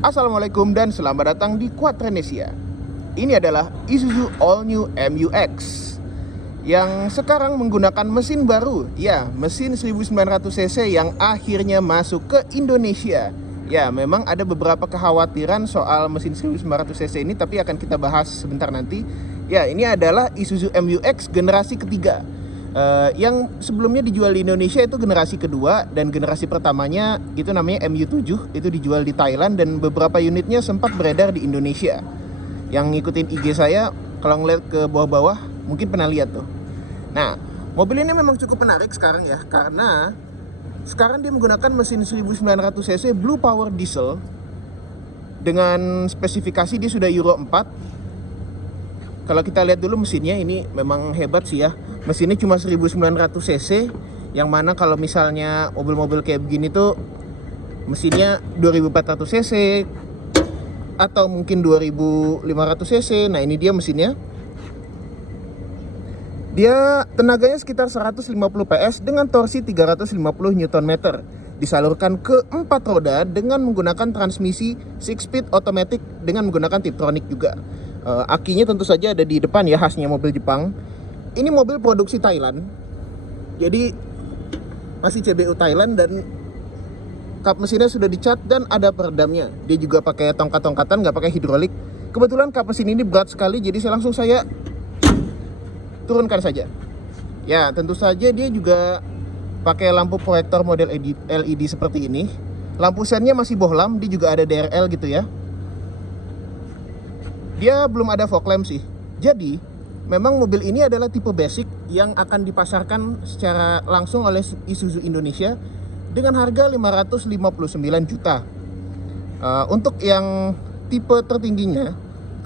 Assalamualaikum dan selamat datang di Quadranesia. Ini adalah Isuzu All New MU-X yang sekarang menggunakan mesin baru. Ya, mesin 1900cc yang akhirnya masuk ke Indonesia. Ya, memang ada beberapa kekhawatiran soal mesin 1900cc ini, tapi akan kita bahas sebentar nanti. Ya, ini adalah Isuzu MU-X generasi ketiga. Yang sebelumnya dijual di Indonesia itu generasi kedua, dan generasi pertamanya itu namanya MU7, itu dijual di Thailand dan beberapa unitnya sempat beredar di Indonesia. Yang ngikutin IG saya, kalau ngeliat ke bawah-bawah mungkin pernah lihat tuh. Nah, mobil ini memang cukup menarik sekarang ya, karena sekarang dia menggunakan mesin 1900cc Blue Power Diesel dengan spesifikasi dia sudah Euro 4. Kalau kita lihat dulu mesinnya, ini memang hebat sih ya. Mesinnya cuma 1900cc, yang mana kalau misalnya mobil-mobil kayak begini tuh mesinnya 2400cc atau mungkin 2500cc. Nah, ini dia mesinnya. Dia tenaganya sekitar 150 PS dengan torsi 350 Nm. Disalurkan ke 4 roda dengan menggunakan transmisi 6-speed automatic dengan menggunakan Tiptronic juga. Akinya tentu saja ada di depan ya, khasnya mobil Jepang. Ini mobil produksi Thailand, jadi masih CBU Thailand, dan kap mesinnya sudah dicat dan ada peredamnya. Dia juga pakai tongkat-tongkatan, nggak pakai hidrolik. Kebetulan kap mesin ini berat sekali, jadi saya turunkan saja. Ya, tentu saja dia juga pakai lampu proyektor model LED seperti ini. Lampu sennya masih bohlam, dia juga ada DRL gitu ya. Dia belum ada fog lamp sih. Jadi memang mobil ini adalah tipe basic yang akan dipasarkan secara langsung oleh Isuzu Indonesia dengan harga 559 juta. Untuk yang tipe tertingginya,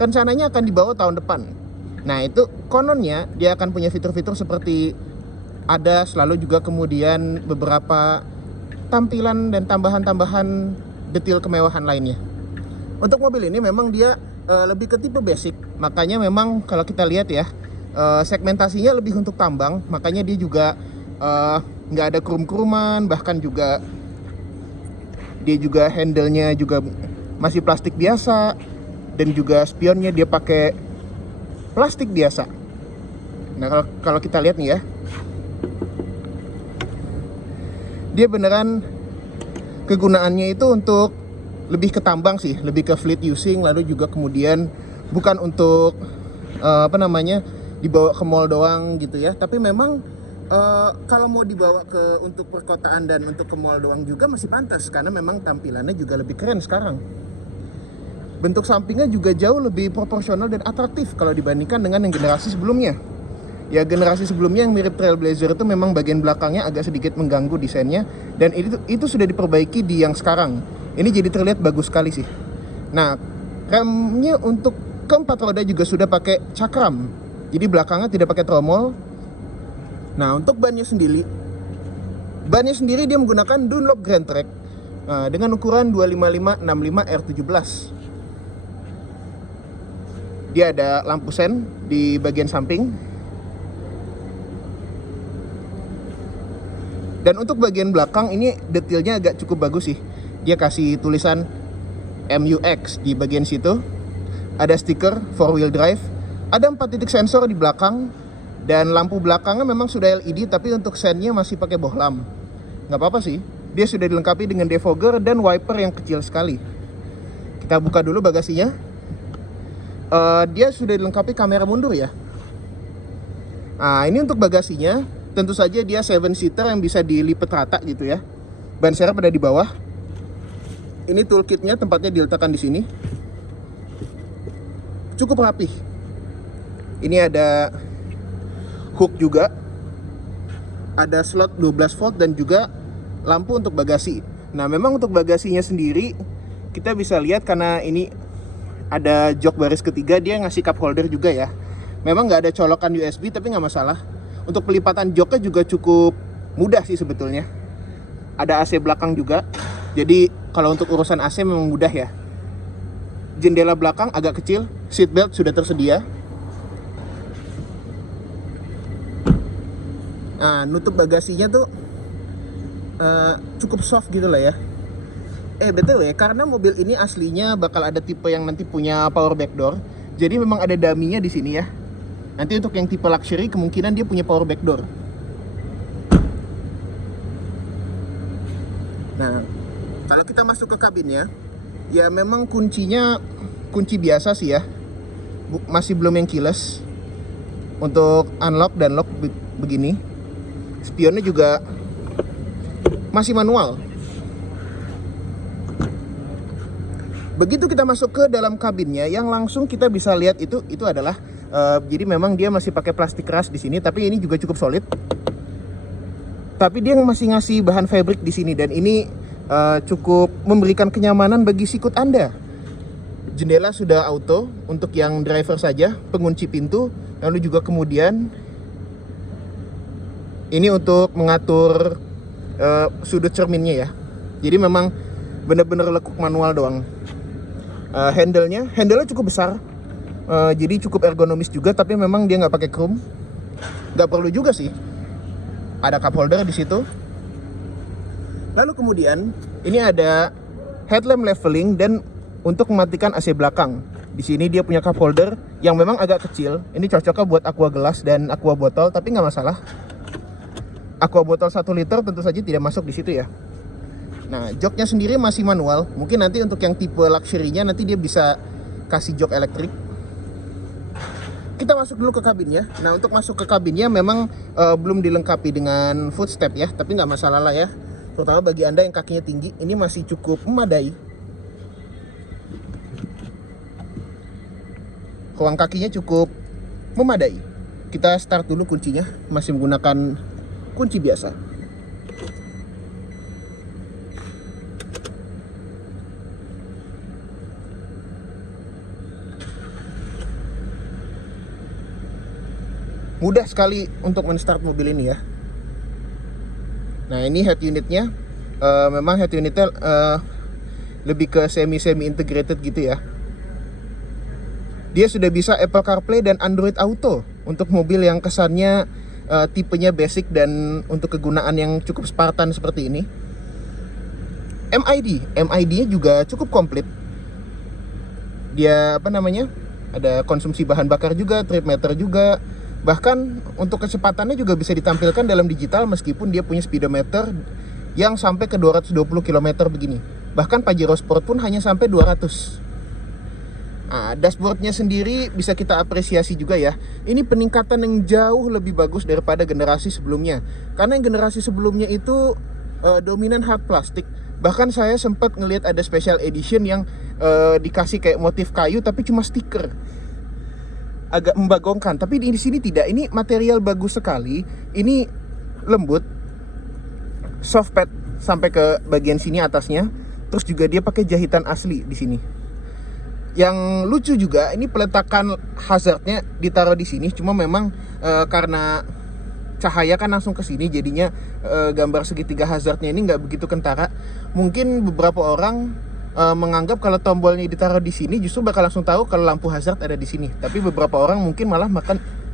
rencananya akan dibawa tahun depan. Nah, itu kononnya dia akan punya fitur-fitur seperti ada selalu juga kemudian beberapa tampilan dan tambahan-tambahan detail kemewahan lainnya. Untuk mobil ini memang dia lebih ke tipe basic, makanya memang kalau kita lihat ya, segmentasinya lebih untuk tambang, makanya dia juga nggak ada krum-kruman, bahkan juga dia juga handle-nya juga masih plastik biasa, dan juga spionnya dia pakai plastik biasa. Nah, kalau kita lihat nih ya, dia beneran kegunaannya itu untuk lebih ke tambang sih, lebih ke fleet using, lalu juga kemudian bukan untuk dibawa ke mall doang gitu ya. Tapi memang kalau mau dibawa untuk perkotaan dan untuk ke mall doang juga masih pantas, karena memang tampilannya juga lebih keren sekarang. Bentuk sampingnya juga jauh lebih proporsional dan atraktif kalau dibandingkan dengan yang generasi sebelumnya. Ya, generasi sebelumnya yang mirip Trailblazer itu memang bagian belakangnya agak sedikit mengganggu desainnya, dan itu sudah diperbaiki di yang sekarang. Ini jadi terlihat bagus sekali sih. Nah, remnya untuk keempat roda juga sudah pakai cakram, jadi belakangnya tidak pakai tromol. Nah, untuk bannya sendiri dia menggunakan Dunlop Grand Track dengan ukuran 255/65 R17. Dia ada lampu sen di bagian samping. Dan untuk bagian belakang ini detailnya agak cukup bagus sih. Dia kasih tulisan MU-X di bagian situ. Ada stiker 4-wheel drive. Ada 4 titik sensor di belakang. Dan lampu belakangnya memang sudah LED, tapi untuk sennya masih pakai bohlam. Nggak apa-apa sih. Dia sudah dilengkapi dengan defogger dan wiper yang kecil sekali. Kita buka dulu bagasinya. Dia sudah dilengkapi kamera mundur ya. Nah, ini untuk bagasinya. Tentu saja dia 7-seater yang bisa dilipat rata gitu ya. Ban serep ada di bawah. Ini toolkitnya, tempatnya diletakkan di sini. Cukup rapih. Ini ada hook juga. Ada slot 12 volt dan juga lampu untuk bagasi. Nah, memang untuk bagasinya sendiri kita bisa lihat, karena ini ada jok baris ketiga, dia ngasih cup holder juga ya. Memang nggak ada colokan USB, tapi nggak masalah. Untuk pelipatan joknya juga cukup mudah sih sebetulnya. Ada AC belakang juga. Jadi kalau untuk urusan AC memang mudah ya. Jendela belakang agak kecil, seatbelt sudah tersedia. Nah, nutup bagasinya tuh cukup soft gitu lah ya. BTW, karena mobil ini aslinya bakal ada tipe yang nanti punya power back door. Jadi memang ada dummy-nya di sini ya. Nanti untuk yang tipe luxury kemungkinan dia punya power back door. Nah, kalau kita masuk ke kabinnya, ya memang kuncinya kunci biasa sih ya. Masih belum yang keyless. Untuk unlock dan lock begini. Spionnya juga masih manual. Begitu kita masuk ke dalam kabinnya, yang langsung kita bisa lihat itu adalah jadi memang dia masih pakai plastik keras di sini, tapi ini juga cukup solid. Tapi dia masih ngasih bahan fabric di sini, dan ini cukup memberikan kenyamanan bagi sikut Anda. Jendela sudah auto untuk yang driver saja, pengunci pintu, lalu juga kemudian ini untuk mengatur sudut cerminnya ya. Jadi memang bener-bener lekuk manual doang. Handle-nya cukup besar, jadi cukup ergonomis juga, tapi memang dia nggak pakai chrome. Nggak perlu juga sih. Ada cup holder di situ. Lalu kemudian ini ada headlamp leveling dan untuk mematikan AC belakang. Di sini dia punya cup holder yang memang agak kecil. Ini cocoknya buat aqua gelas dan aqua botol, tapi nggak masalah. Aqua botol 1 liter tentu saja tidak masuk di situ ya. Nah, joknya sendiri masih manual. Mungkin nanti untuk yang tipe luxury-nya nanti dia bisa kasih jok elektrik. Kita masuk dulu ke kabinnya. Nah, untuk masuk ke kabinnya memang belum dilengkapi dengan footstep ya, tapi nggak masalah lah ya. Terutama bagi Anda yang kakinya tinggi, ini masih cukup memadai. Ruang kakinya cukup memadai. Kita start dulu kuncinya, masih menggunakan kunci biasa. Mudah sekali untuk men-start mobil ini ya. Nah, ini head unitnya. Memang head unitnya lebih ke semi integrated gitu ya. Dia sudah bisa Apple CarPlay dan Android Auto untuk mobil yang kesannya tipenya basic dan untuk kegunaan yang cukup Spartan seperti ini. MID-nya juga cukup komplit. Dia ada konsumsi bahan bakar juga, trip meter juga. Bahkan untuk kecepatannya juga bisa ditampilkan dalam digital meskipun dia punya speedometer yang sampai ke 220 km begini. Bahkan Pajero Sport pun hanya sampai 200. Nah, dashboardnya sendiri bisa kita apresiasi juga ya. Ini peningkatan yang jauh lebih bagus daripada generasi sebelumnya. Karena yang generasi sebelumnya itu dominan hard plastik. Bahkan saya sempat ngelihat ada special edition yang dikasih kayak motif kayu tapi cuma stiker. Agak membagongkan, tapi di sini tidak. Ini material bagus sekali. Ini lembut, soft pad sampai ke bagian sini atasnya. Terus juga dia pakai jahitan asli di sini. Yang lucu juga, ini peletakan hazardnya ditaruh di sini. Cuma memang karena cahaya kan langsung ke sini, jadinya gambar segitiga hazardnya ini nggak begitu kentara. Mungkin beberapa orang menganggap kalau tombolnya ditaruh di sini justru bakal langsung tahu kalau lampu hazard ada di sini. Tapi beberapa orang mungkin malah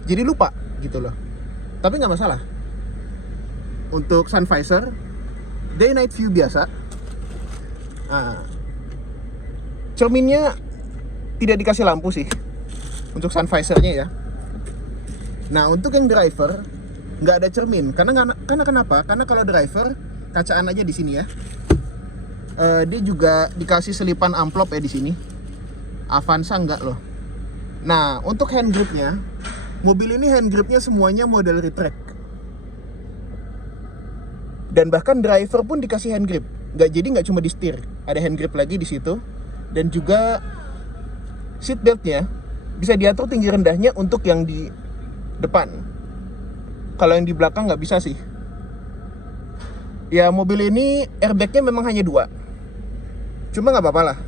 jadi lupa gitu loh. Tapi nggak masalah. Untuk sun visor, day night view biasa. Cerminnya tidak dikasih lampu sih untuk sun visornya ya. Nah, untuk yang driver nggak ada cermin. Karena kenapa? Karena kalau driver kacaan aja di sini ya. Dia juga dikasih selipan amplop ya di sini. Avanza enggak loh. Nah, untuk hand gripnya, mobil ini hand gripnya semuanya model retract. Dan bahkan driver pun dikasih hand grip. Nggak cuma di setir, ada hand grip lagi di situ. Dan juga seat beltnya bisa diatur tinggi rendahnya untuk yang di depan. Kalau yang di belakang nggak bisa sih. Ya, mobil ini airbagnya memang hanya 2. Cuma nggak apa-apa lah.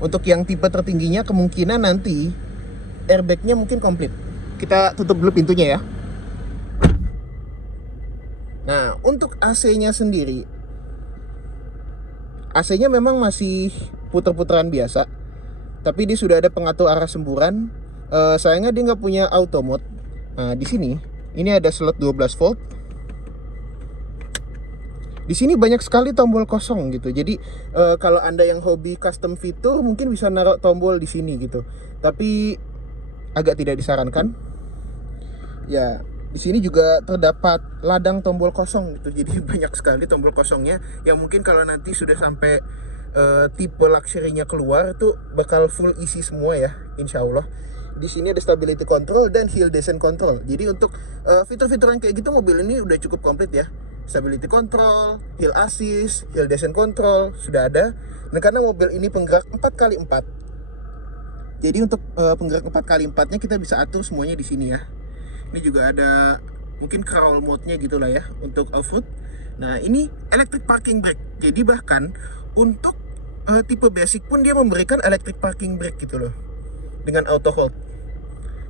Untuk yang tipe tertingginya kemungkinan nanti airbagnya mungkin komplit. Kita tutup dulu pintunya ya. Nah, untuk AC-nya sendiri, AC-nya memang masih puter-puteran biasa, tapi dia sudah ada pengatur arah semburan. Sayangnya dia nggak punya auto mode. Nah, di sini ini ada slot 12 volt. Di sini banyak sekali tombol kosong gitu. Jadi kalau Anda yang hobi custom fitur mungkin bisa naruh tombol di sini gitu. Tapi agak tidak disarankan. Ya, di sini juga terdapat ladang tombol kosong gitu. Jadi banyak sekali tombol kosongnya yang mungkin kalau nanti sudah sampai tipe luxury-nya keluar tuh bakal full isi semua ya, insya Allah. Di sini ada stability control dan hill descent control. Jadi untuk fitur-fitur yang kayak gitu mobil ini udah cukup komplit ya. Stability control, hill assist, hill descent control sudah ada. Nah, karena mobil ini penggerak 4x4. Jadi untuk penggerak 4x4-nya kita bisa atur semuanya di sini ya. Ini juga ada mungkin crawl mode-nya gitulah ya untuk off-road. Nah, ini electric parking brake. Jadi bahkan untuk tipe basic pun dia memberikan electric parking brake gitu loh. Dengan auto hold.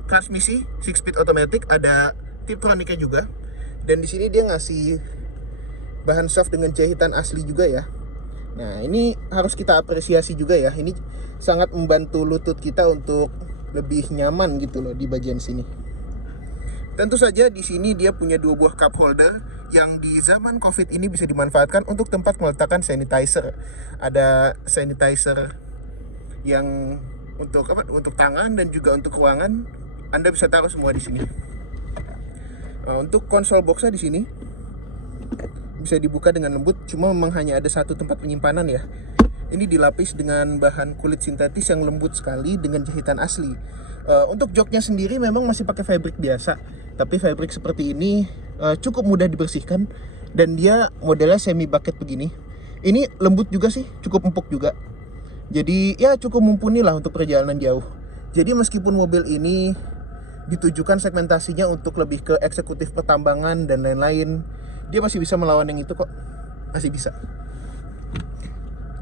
Transmisi 6-speed automatic, ada Tiptronic-nya juga. Dan di sini dia ngasih bahan shaft dengan jahitan asli juga ya. Nah, ini harus kita apresiasi juga ya. Ini sangat membantu lutut kita untuk lebih nyaman gitu loh di bagian sini. Tentu saja di sini dia punya 2 buah cup holder yang di zaman Covid ini bisa dimanfaatkan untuk tempat meletakkan sanitizer. Ada sanitizer yang untuk apa? Untuk tangan dan juga untuk ruangan. Anda bisa taruh semua di sini. Untuk konsol boxnya di sini bisa dibuka dengan lembut, cuma memang hanya ada satu tempat penyimpanan ya. Ini dilapis dengan bahan kulit sintetis yang lembut sekali dengan jahitan asli. Untuk joknya sendiri memang masih pakai fabric biasa, tapi fabric seperti ini cukup mudah dibersihkan dan dia modelnya semi bucket begini. Ini lembut juga sih, cukup empuk juga. Jadi ya cukup mumpuni lah untuk perjalanan jauh. Jadi meskipun mobil ini ditujukan segmentasinya untuk lebih ke eksekutif pertambangan dan lain-lain, dia masih bisa melawan yang itu kok. Masih bisa.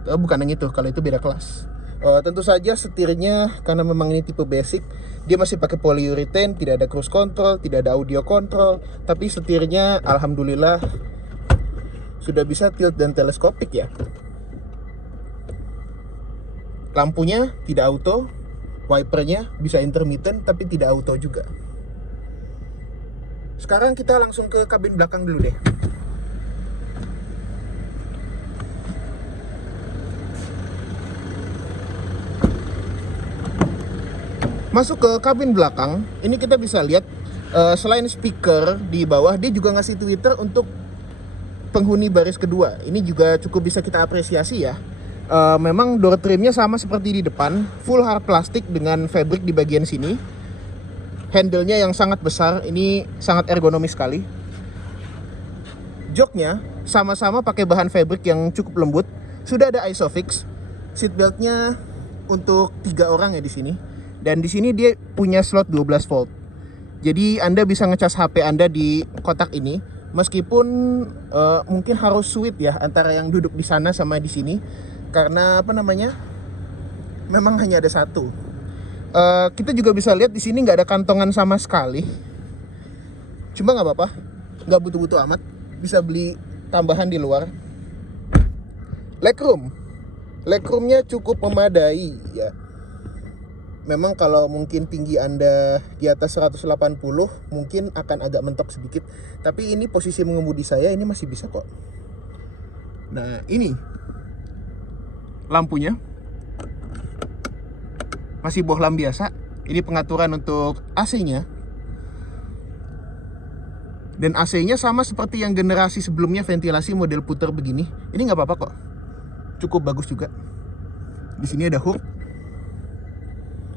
Bukan yang itu, kalau itu beda kelas. Tentu saja setirnya karena memang ini tipe basic, dia masih pakai polyurethane, tidak ada cruise control, tidak ada audio control, tapi setirnya alhamdulillah sudah bisa tilt dan teleskopik ya. Lampunya tidak auto, wipernya bisa intermittent tapi tidak auto juga. Sekarang kita langsung ke kabin belakang dulu deh. Masuk ke kabin belakang, ini kita bisa lihat selain speaker di bawah, dia juga ngasih tweeter untuk penghuni baris kedua. Ini juga cukup bisa kita apresiasi ya. Memang door trimnya sama seperti di depan, full hard plastik dengan fabric di bagian sini. Handle-nya yang sangat besar, ini sangat ergonomis sekali. Joknya sama-sama pakai bahan fabric yang cukup lembut. Sudah ada Isofix. Seatbeltnya untuk 3 orang ya di sini. Dan di sini dia punya slot 12 volt. Jadi Anda bisa ngecas HP Anda di kotak ini, meskipun mungkin harus switch ya antara yang duduk di sana sama di sini, karena apa namanya? Memang hanya ada satu. Kita juga bisa lihat di sini nggak ada kantongan sama sekali. Cuma nggak apa-apa, nggak butuh-butuh amat. Bisa beli tambahan di luar. Legroomnya cukup memadai ya. Memang kalau mungkin tinggi Anda di atas 180 mungkin akan agak mentok sedikit. Tapi ini posisi mengemudi saya ini masih bisa kok. Nah ini lampunya masih bohlam biasa. Ini pengaturan untuk AC-nya. Dan AC-nya sama seperti yang generasi sebelumnya, ventilasi model puter begini. Ini nggak apa-apa kok. Cukup bagus juga. Di sini ada hook.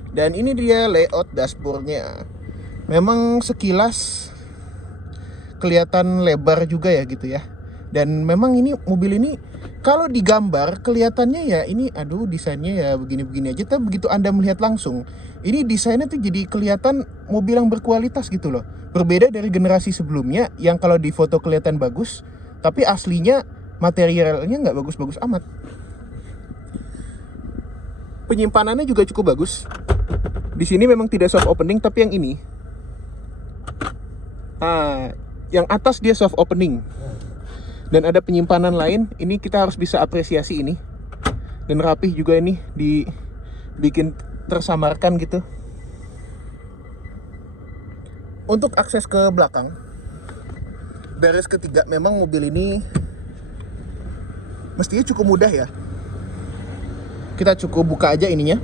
Dan ini dia layout dashboardnya. Memang sekilas kelihatan lebar juga ya gitu ya. Dan memang ini mobil ini kalau digambar kelihatannya ya ini aduh desainnya ya begini-begini aja. Tapi begitu Anda melihat langsung, ini desainnya tuh jadi kelihatan mobil yang berkualitas gitu loh. Berbeda dari generasi sebelumnya yang kalau di foto kelihatan bagus, tapi aslinya materialnya nggak bagus-bagus amat. Penyimpanannya juga cukup bagus. Di sini memang tidak soft opening, tapi yang ini, yang atas dia soft opening. Dan ada penyimpanan lain. Ini kita harus bisa apresiasi ini. Dan rapih juga ini, dibikin tersamarkan gitu. Untuk akses ke belakang, baris ketiga, memang mobil ini Mestinya cukup mudah ya. Kita cukup buka aja ininya.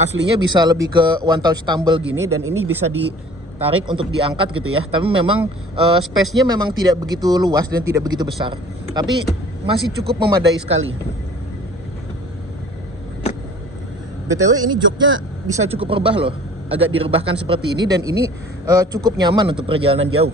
Aslinya bisa lebih ke one touch tumble gini, dan ini bisa ditarik untuk diangkat gitu ya. Tapi memang space-nya memang tidak begitu luas dan tidak begitu besar. Tapi masih cukup memadai sekali. BTW ini joknya bisa cukup rebah loh. Agak direbahkan seperti ini, dan ini cukup nyaman untuk perjalanan jauh.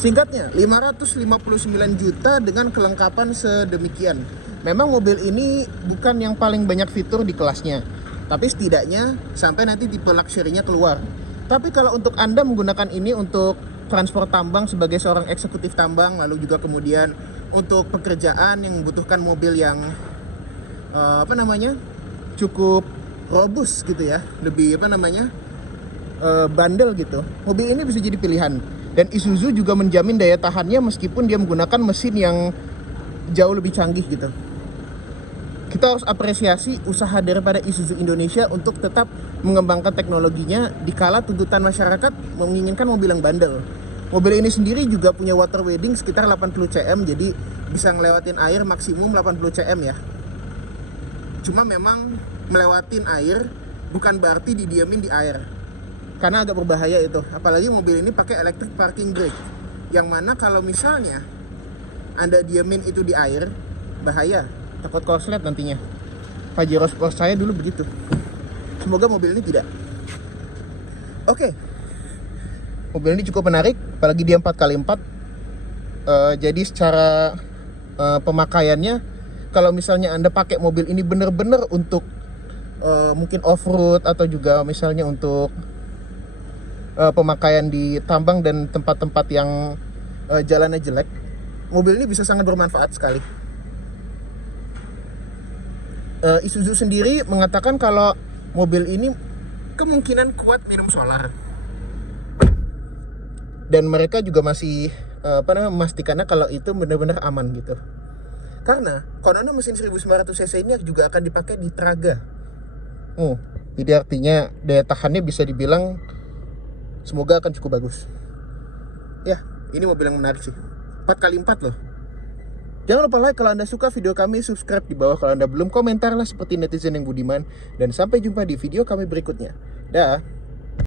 Singkatnya, 559 juta dengan kelengkapan sedemikian. Memang mobil ini bukan yang paling banyak fitur di kelasnya, tapi setidaknya sampai nanti tipe luxury-nya keluar. Tapi kalau untuk Anda menggunakan ini untuk transport tambang sebagai seorang eksekutif tambang, lalu juga kemudian untuk pekerjaan yang membutuhkan mobil yang cukup robust gitu ya, lebih bandel gitu, mobil ini bisa jadi pilihan. Dan Isuzu juga menjamin daya tahannya meskipun dia menggunakan mesin yang jauh lebih canggih gitu. Kita harus apresiasi usaha daripada Isuzu Indonesia untuk tetap mengembangkan teknologinya dikala tuntutan masyarakat menginginkan mobil yang bandel. Mobil ini sendiri juga punya water wading sekitar 80 cm, jadi bisa ngelewatin air maksimum 80 cm ya. Cuma memang melewatin air bukan berarti didiamin di air, karena agak berbahaya itu. Apalagi mobil ini pakai electric parking brake, yang mana kalau misalnya Anda diamin itu di air, bahaya, takut korslet nantinya. Pajero Sport saya dulu begitu. Semoga mobil ini tidak. Oke. Mobil ini cukup menarik, apalagi dia 4x4. Jadi secara pemakaiannya, kalau misalnya Anda pakai mobil ini bener-bener untuk mungkin off-road atau juga misalnya untuk pemakaian di tambang dan tempat-tempat yang jalannya jelek, mobil ini bisa sangat bermanfaat sekali. Isuzu sendiri mengatakan kalau mobil ini kemungkinan kuat minum solar, dan mereka juga masih memastikannya kalau itu benar-benar aman gitu. Karena kononnya mesin 1900 cc ini juga akan dipakai di Traga. Jadi artinya daya tahannya bisa dibilang semoga akan cukup bagus. Ya, ini mobil yang menarik sih. 4x4 loh. Jangan lupa like kalau Anda suka video kami, subscribe di bawah kalau Anda belum, komentar lah seperti netizen yang budiman, dan sampai jumpa di video kami berikutnya. Dah.